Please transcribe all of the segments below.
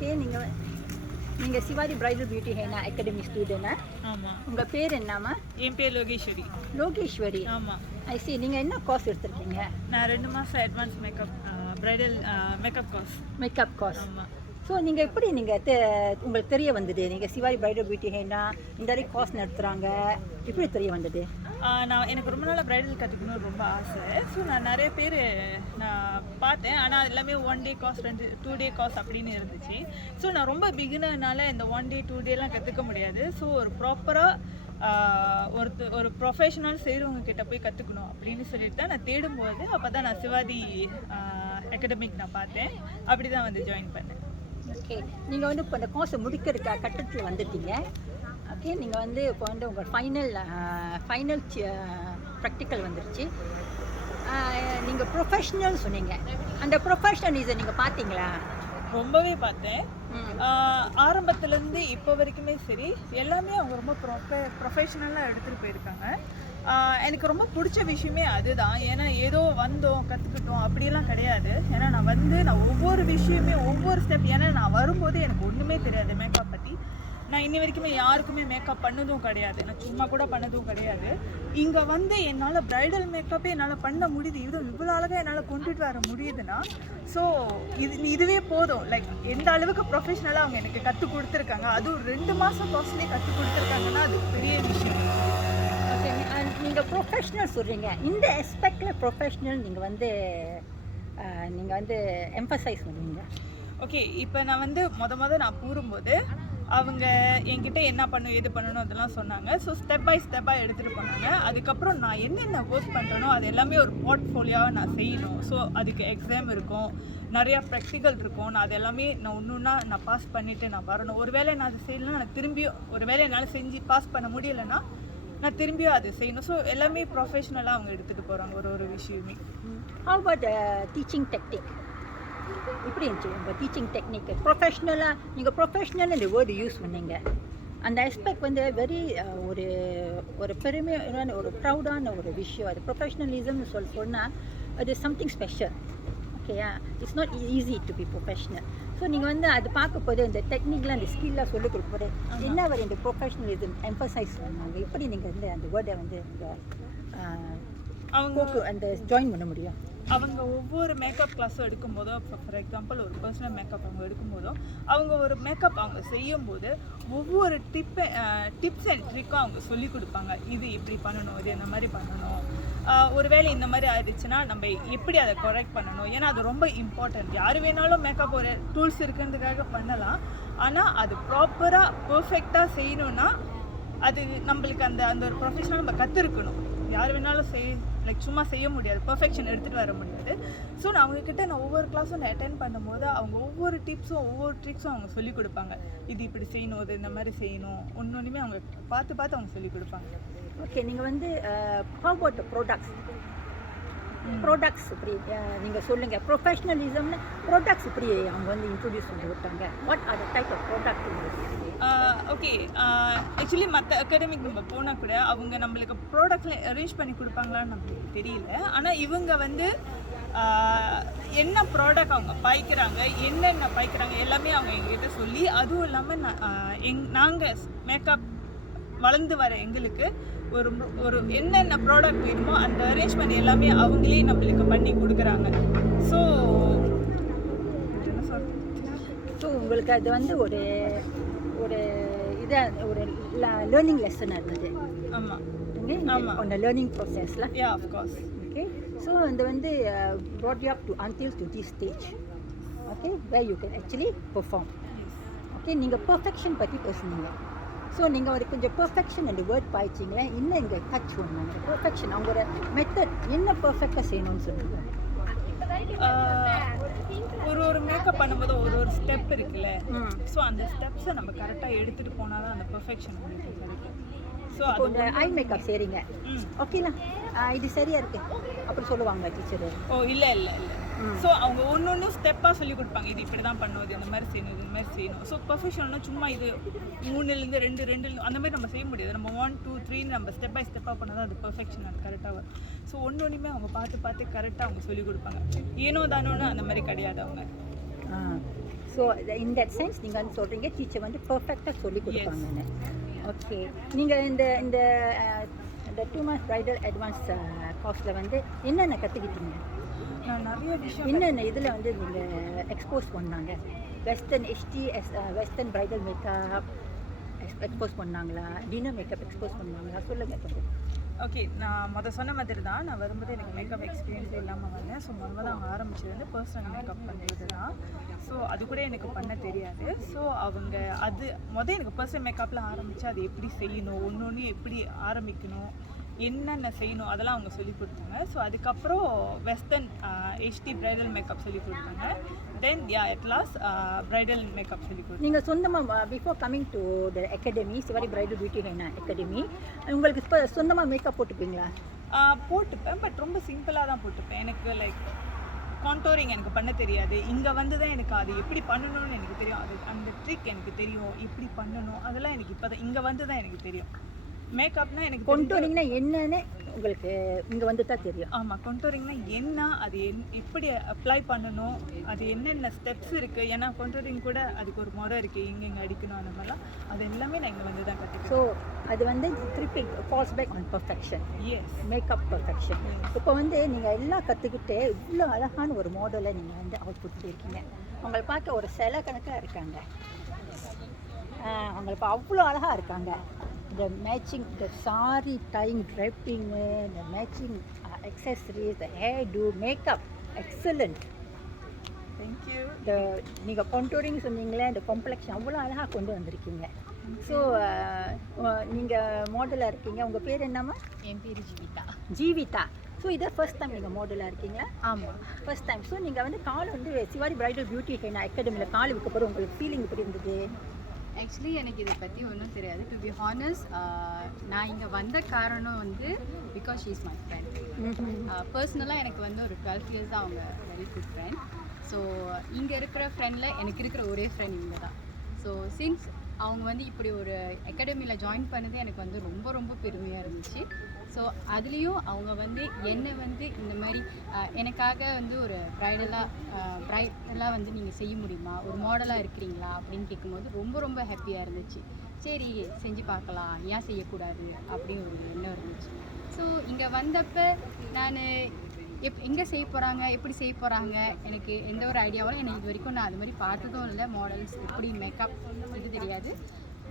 Okay. நீங்கள் Sivaji bridal beauty ஹேனா academy ஸ்டூடெண்ட்டா? ஆமாம். உங்கள் பேர் என்னம்மா? என் பேர் லோகேஸ்வரி. லோகேஸ்வரி. ஆமாம். ஐசி. நீங்கள் என்ன கோர்ஸ் எடுத்திருக்கீங்க? நான் 2 மாதம் advance makeup bridal makeup course. Makeup course. ஆமாம். ஸோ நீங்கள் எப்படி உங்களுக்கு தெரிய வந்தது நீங்கள் சிவாஜி பிரைடல் பியூட்டி ஹேனா இந்த மாதிரி கோர்ஸ் நடத்துகிறாங்க, எப்படி தெரிய வந்தது? எனக்கு ரொம்ப நாளாக பிரைடல் கற்றுக்கணும்னு ரொம்ப ஆசை. ஸோ நான் நிறைய பேர் நான் பார்த்தேன். ஆனால் எல்லாமே 1 டே காஸ் 2 டே காஸ் அப்படின்னு இருந்துச்சு. ஸோ நான் ரொம்ப பிகினர்னால இந்த 1 டே 2 டேலாம் கற்றுக்க முடியாது. ஸோ ஒரு ப்ராப்பராக ஒரு ப்ரொஃபஷனல் செய்கிறவங்க கிட்ட போய் கற்றுக்கணும் அப்படின்னு சொல்லிட்டு தான் நான் தேடும்போது அப்போ தான் நான் சிவாஜி அகாடமிக் நான் பார்த்தேன். அப்படி தான் வந்து ஜாயின் பண்ணேன். ஓகே. நீங்கள் வந்து இப்போ இந்த கோர்ஸை முடிக்கிறதுக்காக கட்டத்தில் வந்துட்டீங்க. ஓகே. நீங்கள் வந்து இப்போ வந்து உங்கள் ஃபைனல் ப்ராக்டிக்கல் வந்துருச்சு. நீங்கள் ப்ரொஃபஷ்னல் சொன்னீங்க. அந்த ப்ரொஃபஷ்னலிசம் நீங்கள் பார்த்தீங்களா? ரொம்பவே பார்த்தேன். ஆரம்பத்துலேருந்து இப்போ வரைக்குமே சரி, எல்லாமே அவங்க ரொம்ப ப்ரொஃபஷ்னலாக எடுத்துகிட்டு போயிருக்காங்க. எனக்கு ரொம்ப பிடிச்ச விஷயமே அதுதான். ஏன்னா ஏதோ வந்தோம் கற்றுக்கிட்டோம் அப்படியெல்லாம் கிடையாது. ஏன்னா நான் ஒவ்வொரு விஷயமே ஒவ்வொரு ஸ்டெப், ஏன்னா நான் வரும்போது எனக்கு ஒன்றுமே தெரியாது மேக்கப் பற்றி. நான் இன்னி வரைக்குமே யாருக்குமே மேக்கப் பண்ணதும் கிடையாது. நான் சும்மா கூட பண்ணதும் கிடையாது. இங்கே வந்து என்னால் ப்ரைடல் மேக்கப்பே என்னால் பண்ண முடியுது. இவ்வளோ அழகாக என்னால் கொண்டுட்டு வர முடியுதுன்னா ஸோ இதுவே போதும். லைக் எந்த அளவுக்கு ப்ரொஃபஷ்னலாக அவங்க எனக்கு கற்றுக் கொடுத்துருக்காங்க, அதுவும் 2 மாதம் கோர்ஸ்லேயே கற்றுக் கொடுத்துருக்காங்கன்னா அது பெரிய விஷயம். ஓகே. நீங்கள் ப்ரொஃபஷ்னல் சொல்கிறீங்க. இந்த ஆஸ்பெக்டில் ப்ரொஃபஷ்னல் நீங்கள் வந்து எம்பசைஸ் பண்ணுவீங்க. ஓகே. இப்போ நான் வந்து நான் கூறும்போது அவங்க என்கிட்ட என்ன பண்ணணும் ஏது பண்ணணும் அதெல்லாம் சொன்னாங்க. ஸோ ஸ்டெப் பை ஸ்டெப்பாக எடுத்துகிட்டு போனாங்க. அதுக்கப்புறம் நான் என்னென்ன ஒர்க் பண்ணுறேனோ அது எல்லாமே ஒரு போர்ட்ஃபோலியோவாக நான் செய்யணும். ஸோ அதுக்கு எக்ஸாம் இருக்கும், நிறையா ப்ராக்டிக்கல் இருக்கும். நான் அது எல்லாமே நான் ஒன்றுன்னா நான் பாஸ் பண்ணிவிட்டு நான் வரணும். ஒரு வேளை நான் அது செய்யலைன்னா நான் திரும்பியும் ஒரு வேளை என்னால் செஞ்சு பாஸ் பண்ண முடியலைன்னா நான் திரும்பியும் அது செய்யணும். ஸோ எல்லாமே ப்ரொஃபஷ்னலாக அவங்க எடுத்துகிட்டு போகிறாங்க ஒரு விஷயமே. How about teaching technique? இப்படி இருந்துச்சு உங்கள் டீச்சிங் டெக்னிக்கு? நீங்கள் ப்ரொஃபஷ்னல் இந்த வேர்டு யூஸ் பண்ணீங்க. அந்த ஆஸ்பெக்ட் வந்து வெரி ஒரு பெருமையான ஒரு ப்ரௌடான ஒரு விஷயம். அது ப்ரொஃபஷ்னலிசம்னு சொன்னால் அது சம்திங் ஸ்பெஷல். ஓகேயா? It's not easy to be professional. So நீங்கள் வந்து அது பார்க்க போது இந்த டெக்னிக்லாம் அந்த ஸ்கில்லாம் சொல்லிக் கொடுக்க போது என்ன வரை இந்த ப்ரொஃபஷ்னலிசம் எம்பசைஸ் பண்ணாங்க. எப்படி நீங்கள் வந்து அந்த வேர்டை வந்து அவங்க அந்த ஜாயின் பண்ண முடியும்? அவங்க ஒவ்வொரு மேக்கப் கிளாஸும் எடுக்கும்போதோ, ஃபார் எக்ஸாம்பிள் ஒரு பர்சனல் மேக்கப் அவங்க எடுக்கும்போதோ அவங்க ஒரு மேக்கப் அவங்க செய்யும்போது ஒவ்வொரு டிப்ஸ் அண்ட் ட்ரிக்கும் அவங்க சொல்லிக் கொடுப்பாங்க. இது இப்படி பண்ணணும், இது இந்த மாதிரி பண்ணணும், ஒருவேளை இந்த மாதிரி ஆயிடுச்சுன்னா நம்ம எப்படி அதை கரெக்ட் பண்ணணும். ஏன்னா அது ரொம்ப இம்பார்ட்டன்ட். யார் வேணாலும் மேக்கப் ஒரு டூல்ஸ் இருக்குன்றதுக்காக பண்ணலாம். ஆனால் அது ப்ராப்பராக பர்ஃபெக்டாக செய்யணுன்னா அது நம்மளுக்கு அந்த ஒரு ப்ரொஃபஷனல் நம்ம கற்றுருக்கணும். யார் வேணாலும் சும்மா செய்ய முடியாது, பர்ஃபெக்ஷன் எடுத்துகிட்டு வர முடியாது. ஸோ நான் அவங்கக்கிட்ட ஒவ்வொரு கிளாஸும் நான் அட்டென்ட் பண்ணும்போது அவங்க ஒவ்வொரு டிப்ஸும் ஒவ்வொரு ட்ரிக்ஸும் அவங்க சொல்லிக் கொடுப்பாங்க. இது இப்படி செய்யணும், இது இந்த மாதிரி செய்யணும், ஒன்றுமே அவங்க பார்த்து அவங்க சொல்லிக் கொடுப்பாங்க. ஓகே. நீங்கள் வந்து ஹவ் அபவுட் ப்ராடக்ட்ஸ் இப்படி நீங்கள் சொல்லுங்கள். ப்ரொஃபஷ்னலிசம்னு ப்ராடக்ட்ஸ் இப்படி அவங்க வந்து இன்ட்ரடியூஸ் பண்ணி விட்டாங்க. What are the type of product? Okay. Actually மற்ற அகாடமிக் நம்ம போனால் கூட அவங்க நம்மளுக்கு ப்ராடக்ட்லாம் அரேஞ்ச் பண்ணி கொடுப்பாங்களான்னு நம்மளுக்கு தெரியல. ஆனால் இவங்க வந்து என்ன ப்ராடக்ட் அவங்க பாய்க்கிறாங்க, என்னென்ன பாய்க்கிறாங்க எல்லாமே அவங்க எங்ககிட்ட சொல்லி, அதுவும் இல்லாமல் நாங்கள் மேக்கப் வளர்ந்து வர எங்களுக்கு ஒரு என்னென்ன ப்ராடக்ட் வேணுமோ அந்த அரேஞ்ச்மெண்ட் எல்லாமே அவங்களே நம்மளுக்கு பண்ணி கொடுக்குறாங்க. ஸோ உங்களுக்கு அது வந்து ஒரு லேர்னிங் லெசனாக இருந்தது. ஆமாம். அந்த லேர்னிங் ப்ராசஸில். யா, ஆஃப் கோர்ஸ். ஓகே. ஸோ அது வந்து brought you up to until to this stage. Okay. where you can actually perform. Okay. நீங்கள் பர்ஃபெக்ஷன் பற்றி பேசுனீங்க. ஸோ நீங்கள் ஒரு கொஞ்சம் பர்ஃபெக்ஷன் அந்த வேர்ட் பாய்ச்சிங்களேன். இன்னும் இங்கே டச் பண்ணுவாங்க பர்ஃபெக்ஷன். அவங்களோட மெத்தட் என்ன பர்ஃபெக்டாக செய்யணும்னு சொல்லுங்கள். ஒரு மேக்கப் பண்ணும்போது ஒரு ஸ்டெப் இருக்குல்ல. ஸோ அந்த ஸ்டெப்ஸை நம்ம கரெக்டாக எடுத்துகிட்டு போனால் தான் அந்த பர்ஃபெக்ஷன் உங்களுக்கு கிடைக்கும். ஸோ இப்போ இந்த ஐ மேக்கப் செய்கிறீங்க, ஓகேண்ணா இது சரியாக இருக்கு அப்படி சொல்லுவாங்க டீச்சரு? ஓ இல்லை. ஸோ அவங்க ஒன்று ஸ்டெப்பாக சொல்லி கொடுப்பாங்க. இது இப்படி தான் பண்ணும், இது இந்த மாதிரி செய்யணும், இது இந்த மாதிரி செய்யணும். ஸோ ப்ரொஃபஷனல்னா சும்மா இது 3லேருந்து 2 அந்த மாதிரி நம்ம செய்ய முடியாது. நம்ம 1 2 3 நம்ம ஸ்டெப் பை ஸ்டெப்பாக பண்ணால் தான் அது பர்ஃபெக்ஷன் அது கரெக்டாக வரும். ஸோ ஒன்றுமே அவங்க பார்த்து கரெக்டாக அவங்க சொல்லிக் கொடுப்பாங்க. ஏனோ தானோன்னு அந்த மாதிரி கிடையாது அவங்க. ஸோ இன் தட் சென்ஸ் நீங்கள் வந்து சொல்கிறீங்க டீச்சர் வந்து பர்ஃபெக்டாக சொல்லி கொடுப்பாங்கன்னு. ஓகே, நீங்கள் இந்த இந்த இந்த 2 months ப்ரைடல் அட்வான்ஸ் கோர்ஸில் வந்து என்னென்ன கற்றுக்கிட்டீங்க? நான் நிறைய விஷயம் என்னென்ன இதில் வந்து நீங்கள் எக்ஸ்போஸ் பண்ணாங்க? Western western bridal makeup expose பண்ணாங்களா? டின்னர் மேக்கப் எக்ஸ்போஸ் பண்ணாங்களா? சொல்லுங்கள் கொஞ்சம். ஓகே, நான் சொன்ன மாதிரி தான். நான் வரும்போது எனக்கு மேக்கப் எக்ஸ்பீரியன்ஸே இல்லாமல் வந்தேன். ஸோ நான் ஆரம்பிச்சது வந்து பர்சனல் மேக்கப் பண்ணுறது தான். ஸோ அது கூட எனக்கு பண்ண தெரியாது. ஸோ அவங்க அது எனக்கு பர்சனல் மேக்கப்பில் ஆரம்பித்து அது எப்படி செய்யணும், ஒன்று எப்படி ஆரம்பிக்கணும், என்னென்ன செய்யணும் அதெல்லாம் அவங்க சொல்லி கொடுத்தாங்க. ஸோ அதுக்கப்புறம் வெஸ்டர்ன் ஹெச்டி ப்ரைடல் மேக்கப் சொல்லி கொடுத்தாங்க. Then at last bridal makeup சொல்லி கொடுத்தாங்க. நீங்கள் சொந்தமாக before coming to the academy, Sivari bridal beauty ஹைனா அகாடமி, உங்களுக்கு இப்போ சொந்தமாக மேக்கப் போட்டுப்பீங்களா? போட்டுப்பேன், பட் ரொம்ப சிம்பிளாக தான் போட்டுப்பேன். எனக்கு லைக் கான்டோரிங் எனக்கு பண்ண தெரியாது. இங்கே வந்து தான் எனக்கு அது எப்படி பண்ணணும்னு எனக்கு தெரியும். அது அந்த ட்ரிக் எனக்கு தெரியும், எப்படி பண்ணணும் அதெல்லாம் எனக்கு இப்போ தான் இங்கே வந்து தான் எனக்கு தெரியும். மேக்கப்னா எனக்கு கொண்டோரிங்னா என்னன்னு உங்களுக்கு இங்கே வந்து தான் தெரியும். ஆமாம், கொண்டோரிங்னா என்ன, அது எப்படி அப்ளை பண்ணணும், அது என்னென்ன ஸ்டெப்ஸ் இருக்குது. ஏன்னா கொண்டோரிங் கூட அதுக்கு ஒரு முறை இருக்குது, எங்கெங்கே அடிக்கணும் அந்த மாதிரிலாம். அது எல்லாமே நான் இங்கே வந்து தான் கற்றுக்கேன். ஸோ அது வந்து திருப்பி falls back on perfection. Yes, makeup perfection. இப்போ வந்து நீங்கள் எல்லாம் கற்றுக்கிட்டு இவ்வளோ அழகான ஒரு மாடலை நீங்கள் வந்து அவுட் புட் இருக்கீங்க. உங்களை பார்க்க ஒரு சில கணக்காக இருக்காங்க. அவங்களை இப்போ அவ்வளோ அழகாக இருக்காங்க. இந்த மேட்சிங், இந்த சாரி டைங் ட்ரைப்பிங்கு, இந்த matching accessories, the hairdo, makeup, excellent. Thank you. இந்த நீங்கள் contouring சொன்னீங்களே, இந்த complexion அவ்வளோ அழகாக கொண்டு வந்திருக்கீங்க. ஸோ நீங்கள் மாடலாக இருக்கீங்க. உங்கள் பேர் என்னம்மா? என் பேர் ஜீவிதா. ஜீவிதா. ஸோ இதை ஃபர்ஸ்ட் டைம் நீங்கள் மாடலாக இருக்கீங்களா? ஆமாம், ஃபர்ஸ்ட் டைம். ஸோ நீங்கள் வந்து கால் வந்து சிவாரி ப்ரைடல் பியூட்டி ஹைனா அகாடமியில் கால் வைக்கப்புறம் உங்களுக்கு ஃபீலிங் எப்படி இருந்தது? ஆக்சுவலி எனக்கு இதை பற்றி ஒன்றும் தெரியாது. டு பி ஹானஸ்ட், நான் இங்கே வந்த காரணம் வந்து because she is my friend. பர்சனலாக எனக்கு வந்து ஒரு 12 years தான் அவங்க வெரி குட் ஃப்ரெண்ட். ஸோ இங்கே இருக்கிற ஃப்ரெண்டில் எனக்கு இருக்கிற ஒரே ஃப்ரெண்ட் இங்கே தான். ஸோ சின்ஸ் அவங்க வந்து இப்படி ஒரு அகாடமியில் ஜாயின் பண்ணது எனக்கு வந்து ரொம்ப ரொம்ப பெருமையாக இருந்துச்சு. ஸோ அதுலேயும் அவங்க வந்து என்னை வந்து இந்த மாதிரி எனக்காக வந்து ஒரு ப்ரைடலாக வந்து நீங்கள் செய்ய முடியுமா, ஒரு மாடலாக இருக்கிறீங்களா அப்படின்னு கேட்கும்போது ரொம்ப ரொம்ப ஹாப்பியாக இருந்துச்சு. சரி செஞ்சு பார்க்கலாம், ஏன் செய்யக்கூடாது அப்படின்னு ஒரு எண்ணம் இருந்துச்சு. ஸோ இங்கே வந்தப்போ நான் எங்கே செய்ய போகிறாங்க, எப்படி செய்ய போகிறாங்க, எனக்கு எந்த ஒரு ஐடியாவும் எனக்கு இது வரைக்கும் நான் அது மாதிரி பார்த்ததும் இல்லை. மாடல்ஸ் எப்படி மேக்கப் இது தெரியாது.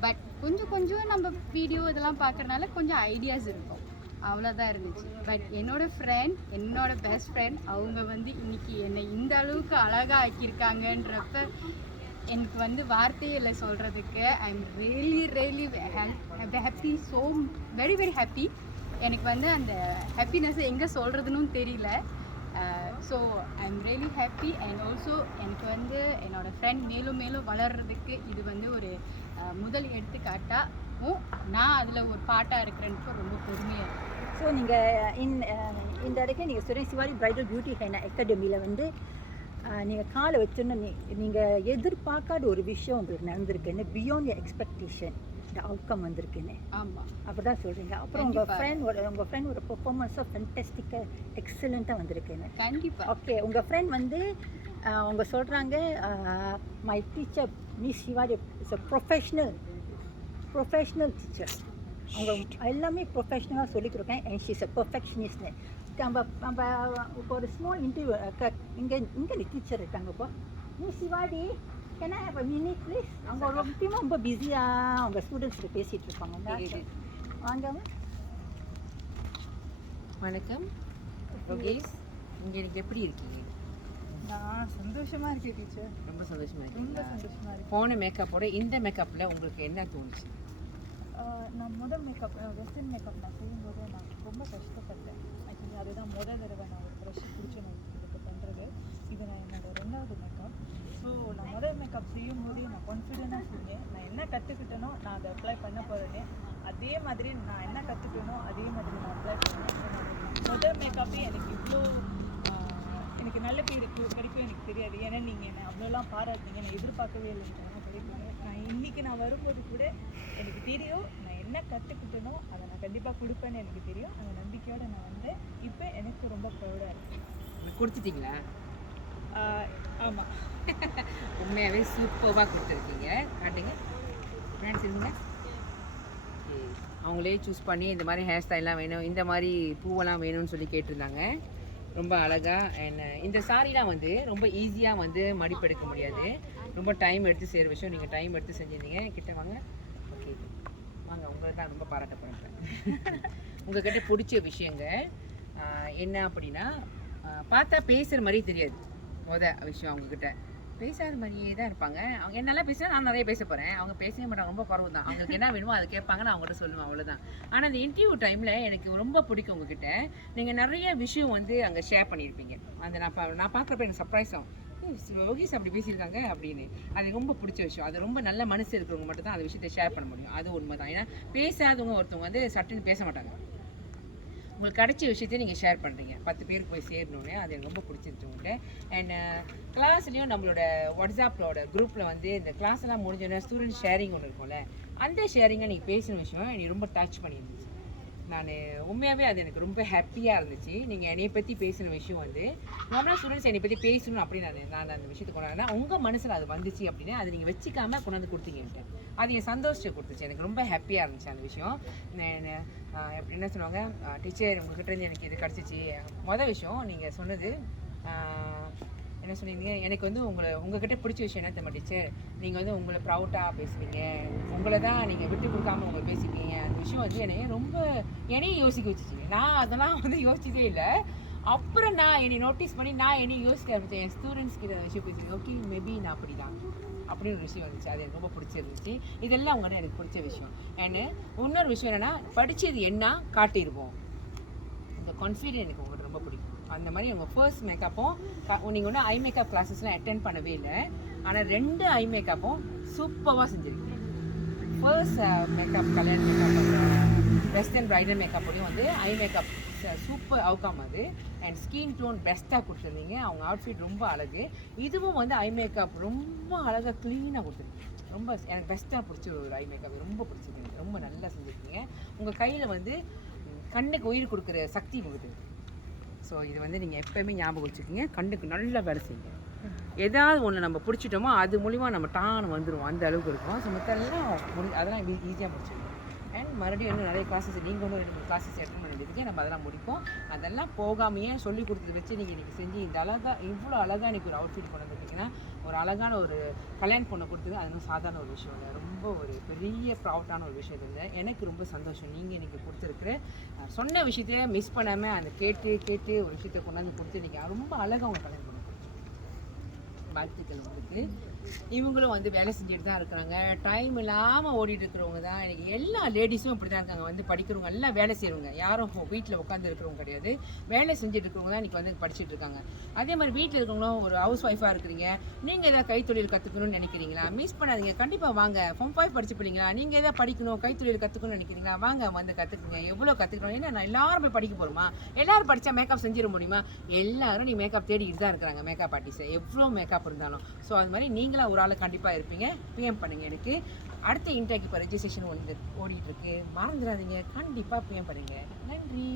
பட் கொஞ்சம் கொஞ்சம் நம்ம வீடியோ இதெல்லாம் பார்க்குறதுனால கொஞ்சம் ஐடியாஸ் இருக்கும், அவ்வளோதான் இருந்துச்சு. பட் என்னோட பெஸ்ட் ஃப்ரெண்ட் அவங்க வந்து இன்னைக்கு என்னை இந்த அளவுக்கு அழகாக ஆக்கியிருக்காங்கன்றப்ப எனக்கு வந்து வார்த்தையே இல்லை சொல்கிறதுக்கு. I am really happy, so very very happy. எனக்கு வந்து அந்த ஹாப்பினஸ்ஸை எங்கே சொல்கிறதுன்னு தெரியல. So I am really happy. And also எனக்கு வந்து என்னோடய ஃப்ரெண்ட் மேலும் மேலும் வளர்கிறதுக்கு இது வந்து ஒரு முதல் எடுத்துக்காட்டாகவும் நான் அதில் ஒரு பாட்டாக இருக்கிறேன்னு ரொம்ப பெருமையாக இருக்குது. ஸோ நீங்கள் இந்த இடத்துல நீங்கள் சொல்கிறீங்க சிவாரி ப்ரைடல் பியூட்டி ஹைனா அகாடமியில் வந்து நீங்கள் காலை வச்சோன்னு நீங்கள் எதிர்பார்க்காத ஒரு விஷயம் உங்களுக்கு நடந்திருக்குன்னு, பியாண்ட் யர் எக்ஸ்பெக்டேஷன் இந்த அவுட்கம் வந்திருக்குன்னு. ஆமாம், அப்படி தான் சொல்கிறீங்க. அப்புறம் உங்கள் ஃப்ரெண்ட் ஒரு பெர்ஃபார்மன்ஸாக ஃபென்டாஸ்டிக்காக எக்ஸலண்ட்டாக வந்திருக்குன்னு. கண்டிப்பாக. ஓகே, உங்கள் ஃப்ரெண்ட் வந்து அவங்க சொல்கிறாங்க my teacher miss Sivari is a professional teacher. அவங்க எல்லாமே ப்ரொஃபஷ்னலாக சொல்லிக் கொடுக்கேன். And she's a பர்ஃபெக்ஷனிஸ்ட்னு. நம்ம இப்போ ஒரு ஸ்மால் இன்டர்வியூ இங்கே டீச்சர் இருக்காங்க. இப்போ miss Sivadi can I have a minute please? அவங்க முக்கியமாக ரொம்ப பிஸியாக அவங்க ஸ்டூடெண்ட்ஸ்கிட்ட பேசிகிட்டு இருப்பாங்க. வாங்க. வணக்கம் யோகேஷ், இங்கே எனக்கு எப்படி இருக்கீங்க? நான் சந்தோஷமாக இருக்கேன் டீச்சர். ரொம்ப சந்தோஷமா ரொம்ப இருக்கீங்களா? சந்தோஷமாக இருக்கேன். போன மேக்கப்போட இந்த மேக்கப்பில் உங்களுக்கு என்ன தோணுச்சு? நான் முதல் மேக்கப் வெஸ்டர்ன் மேக்கப் நான் செய்யும்போது நான் ரொம்ப கஷ்டப்பட்டேன். ஆக்சுவலி அதுதான் முதல் தடவை நான் ஒரு ப்ரஷ் பிடிச்சி நான் இதுக்கு பண்ணுறது. இது நான் என்னோடய 2வது மேக்கப். ஸோ நான் முதல் மேக்கப் செய்யும்போதே நான் கான்ஃபிடென்ட்டாக செஞ்சேன். நான் என்ன கற்றுக்கிட்டேனோ நான் அதை அப்ளை பண்ண போகிறேன்னு. அதே மாதிரி நான் என்ன கற்றுக்கணும் அதே மாதிரி நான் அப்ளை பண்ணேன். முதல் மேக்கப்பே எனக்கு இவ்வளோ எனக்கு நல்ல பேர் கிடைக்கும் எனக்கு தெரியாது. ஏன்னா நீங்கள் என்னை அவ்வளோலாம் பாராட்டிங்க, நான் எதிர்பார்க்கவே இல்லை எனக்கு கிடைக்கும். நான் வரும்போது கூட எனக்கு தெரியும் நான் என்ன கற்றுக்கிட்டனோ அதை நான் கண்டிப்பாக கொடுப்பேன்னு எனக்கு தெரியும். அந்த நம்பிக்கையோடு நான் வந்தேன். இப்போ எனக்கு ரொம்ப ப்ரௌடாக இருக்குது. கொடுத்துட்டீங்களா? ஆமாம். உண்மையாகவே சூப்பராக கொடுத்துருக்கீங்க. காட்டுங்க ஃப்ரெண்ட்ஸ் இருங்க. அவங்களே சூஸ் பண்ணி இந்த மாதிரி ஹேர் ஸ்டைல்லாம் வேணும், இந்த மாதிரி பூவெல்லாம் வேணும்னு சொல்லி கேட்டிருந்தாங்க. ரொம்ப அழகாக. அண்ட் இந்த சாரீலாம் வந்து ரொம்ப ஈஸியாக வந்து மடிப்பெடுக்க முடியாது, ரொம்ப டைம் எடுத்து செய்கிற விஷயம். நீங்கள் டைம் எடுத்து செஞ்சுருந்தீங்க. கிட்ட வாங்க. ஓகே வாங்க, உங்களை தான் ரொம்ப பாராட்டப்படுறேன். உங்ககிட்ட பிடிச்ச விஷயங்க என்ன அப்படின்னா, பார்த்தா பேசுகிற மாதிரி தெரியாது. விஷயம் அவங்கக்கிட்ட பேசாத மாதிரியே தான் இருப்பாங்க. அவங்க என்னெல்லாம் பேசினா நான் நிறைய பேச போகிறேன், அவங்க பேசவே மாட்டாங்க, ரொம்ப குறவு தான். அவங்களுக்கு என்ன வேணுமோ அதை கேட்பாங்க, நான் அவங்ககிட்ட சொல்லுவேன், அவ்வளோதான். ஆனால் அந்த இன்டர்வியூ டைமில் எனக்கு ரொம்ப பிடிக்கும் உங்ககிட்ட. நீங்கள் நிறைய விஷயம் வந்து அங்கே ஷேர் பண்ணியிருப்பீங்க. அந்த நான் பார்க்குறப்ப எனக்கு சர்ப்ரைஸ் ஆகும், யோகேஷ் அப்படி பேசியிருக்காங்க அப்படின்னு. அது ரொம்ப பிடிச்ச விஷயம். அது ரொம்ப நல்ல மனசு இருக்கிறவங்க மட்டும் தான் அந்த விஷயத்தை ஷேர் பண்ண முடியும். அது உண்மை தான். ஏன்னா பேசாதவங்க ஒருத்தவங்க வந்து சட்டுன்னு பேச மாட்டாங்க. உங்களுக்கு கிடைச்ச விஷயத்தையும் நீங்கள் ஷேர் பண்ணுறீங்க, 10 பேருக்கு போய் சேரணுன்னு. அது எனக்கு ரொம்ப பிடிச்சிருச்சு உங்கள்கிட்ட. அண்ட் கிளாஸ்லேயும் நம்மளோட வாட்ஸ்அப்போட குரூப்பில் வந்து இந்த கிளாஸ் எல்லாம் முடிஞ்சோன்னா ஸ்டூடெண்ட் ஷேரிங் ஒன்று இருக்கும்ல, அந்த ஷேரிங்கை நீங்கள் பேசின விஷயம் எனக்கு ரொம்ப டச் பண்ணியிருந்துச்சு. நான் உண்மையாகவே அது எனக்கு ரொம்ப ஹாப்பியாக இருந்துச்சு. நீங்கள் என்னை பற்றி பேசின விஷயம் வந்து நம்மளா ஸ்டூடெண்ட்ஸ் என்னை பற்றி பேசணும் அப்படின்னு நான் அந்த விஷயத்தை கொண்டாடுனா உங்கள் மனசில் அது வந்துச்சு அப்படின்னு அதை நீங்கள் வச்சுக்காமல் கொண்டாந்து கொடுத்தீங்கன்ட்டு அது என் சந்தோஷத்தை கொடுத்துச்சு. எனக்கு ரொம்ப ஹாப்பியாக இருந்துச்சு அந்த விஷயம். என்ன சொல்லுவாங்க, டீச்சர் உங்கள்கிட்ட இருந்து எனக்கு இது கிடச்சிச்சு. மொதல் விஷயம் நீங்கள் சொன்னது என்ன சொன்னீங்க, எனக்கு வந்து உங்ககிட்ட பிடிச்ச விஷயம் என்ன தெரியுமா டீச்சர், நீங்கள் வந்து உங்களை ப்ரௌடாக பேசுவீங்க, உங்களை தான் நீங்கள் விட்டு கொடுக்காம உங்களை பேசிப்பீங்க. அந்த விஷயம் வந்து என்னையும் யோசிக்க வச்சுச்சு. நான் அதெல்லாம் வந்து யோசிச்சதே இல்லை. அப்புறம் நான் என்னை நோட்டீஸ் பண்ணி நான் என்னையும் யோசிக்க ஆரம்பித்தேன். என் ஸ்டூடெண்ட்ஸ்க்கு இந்த விஷயம் பேசி ஓகே மேபி நான் அப்படி தான் அப்படின்னு ஒரு விஷயம் வந்துச்சு. அது எனக்கு ரொம்ப பிடிச்சிருந்துச்சு. இதெல்லாம் உங்கள்கிட்ட எனக்கு பிடிச்ச விஷயம். அண்ட் இன்னொரு விஷயம் என்னென்னா, படித்தது என்ன காட்டியிருப்போம், இந்த கான்ஃபிடென்ட் எனக்கு உங்கள்கிட்ட ரொம்ப பிடிக்கும். அந்த மாதிரி உங்கள் ஃபர்ஸ்ட் மேக்கப்பும் நீங்கள் ஒன்றும் ஐ மேக்கப் கிளாஸஸ்லாம் அட்டென்ட் பண்ணவே இல்லை, ஆனால் 2 ஐ மேக்கப்பும் சூப்பராக செஞ்சுருக்கீங்க. First makeup colour makeup western bridal மேக்கப்போடையும் வந்து ஐ மேக்கப் சூப்பர் அவுட்கம் அது. அண்ட் ஸ்கின் டோன் பெஸ்ட்டாக கொடுத்துருந்தீங்க. அவங்க அவுட்ஃபிட் ரொம்ப அழகு. இதுவும் வந்து ஐ மேக்கப் ரொம்ப அழகாக க்ளீனாக கொடுத்துருக்கீங்க. ரொம்ப எனக்கு பெஸ்ட்டாக பிடிச்ச ஒரு ஐ மேக்கப், ரொம்ப பிடிச்சிருக்கு. ரொம்ப நல்லா செஞ்சுருக்கீங்க. உங்கள் கையில் வந்து கண்ணுக்கு உயிர் கொடுக்குற சக்தி உங்களுக்கு. ஸோ இது வந்து நீங்கள் எப்போயுமே ஞாபகம் வச்சுக்கிங்க. கண்ணுக்கு நல்லா வேலை செய்யுங்க. ஏதாவது ஒன்று நம்ம பிடிச்சிட்டோமோ அது மூலிமா நம்ம டான்னு வந்துடுவோம், அந்த அளவுக்கு இருக்கும். ஸோ மற்றெல்லாம் அதெல்லாம் ஈஸியாக முடிச்சிடுவோம். அண்ட் மறுபடியும் இன்னும் நிறைய கிளாஸஸ் நீங்கள் ஒன்று 2 கிளாஸஸ் அட்டெண்ட் பண்ணிட்டு நம்ம அதெல்லாம் முடிப்போம். அதெல்லாம் போகாமையே சொல்லி கொடுத்தது வச்சு நீங்கள் இன்றைக்கி செஞ்சு இந்த இவ்வளோ அழகாக இன்றைக்கி ஒரு அவுட்ஃபிட் கொண்டு வந்துருக்கீங்கன்னா, ஒரு அழகான ஒரு கல்யாண பொண்ணை கொடுத்தது அது இன்னும் சாதாரண ஒரு விஷயம் இல்லை, ரொம்ப ஒரு பெரிய ப்ரௌடான ஒரு விஷயம் இல்லை. எனக்கு ரொம்ப சந்தோஷம் நீங்கள் இன்றைக்கி கொடுத்துருக்குற சொன்ன விஷயத்தையே மிஸ் பண்ணாமல் அந்த கேட்டு ஒரு விஷயத்தை கொண்டாந்து கொடுத்து இன்றைக்கி ரொம்ப அழகாக அவங்க கல்யாணம் பண்ண வாழ்த்துக்கள் உங்களுக்கு. இவங்களும் வந்து வேலை செஞ்சுட்டு தான் இருக்கிறாங்க. டைம் இல்லாமல் ஓடிட்டு இருக்கிறவங்க தான். எனக்கு எல்லா லேடிஸும் இப்படி தான் இருக்காங்க. வந்து படிக்கிறவங்க எல்லாம் வேலை செய்கிறவங்க, யாரும் வீட்டில் உட்காந்து இருக்கிறவங்க கிடையாது. வேலை செஞ்சுட்டு இருக்கிறவங்க தான் இன்றைக்கி வந்து படிச்சுட்டு இருக்காங்க. அதே மாதிரி வீட்டில் இருக்கிறவங்களும் ஒரு ஹவுஸ் ஒய்ஃபாக இருக்கிறீங்க, நீங்கள் எதாவது கைத்தொழில் கற்றுக்கணும்னு நினைக்கிறீங்களா, மிஸ் பண்ணாதீங்க. கண்டிப்பாக வாங்க. Form 5 படிச்சு போறீங்களா, நீங்கள் எதாவது படிக்கணும் கைத்தொழில் கற்றுக்கணும்னு நினைக்கிறீங்களா, வாங்க வந்து கற்றுக்குங்க. எவ்வளோ கற்றுக்கணும். ஏன்னா நான் எல்லாரும் போய் படிக்க போகிறோமா, எல்லாரும் படித்தா மேக்கப் செஞ்சிட முடியுமா, எல்லாரும் நீ மேக்கப் தேடிக்கிட்டு தான் இருக்கிறாங்க, மேக்கப் ஆர்டிஸ்ட் எவ்வளோ மேக்கப் இருந்தாலும். ஸோ அது மாதிரி நீங்களாம் ஒரு ஆள் கண்டிப்பாக இருப்பீங்க. பிஎம் பண்ணுங்க. எனக்கு அடுத்த இன்டர்வியூக்கு இப்போ ரெஜிஸ்ட்ரேஷன் ஓடிட்டு இருக்கு, மறந்துடாதீங்க. கண்டிப்பாக பிஎம் பண்ணுங்க. நன்றி.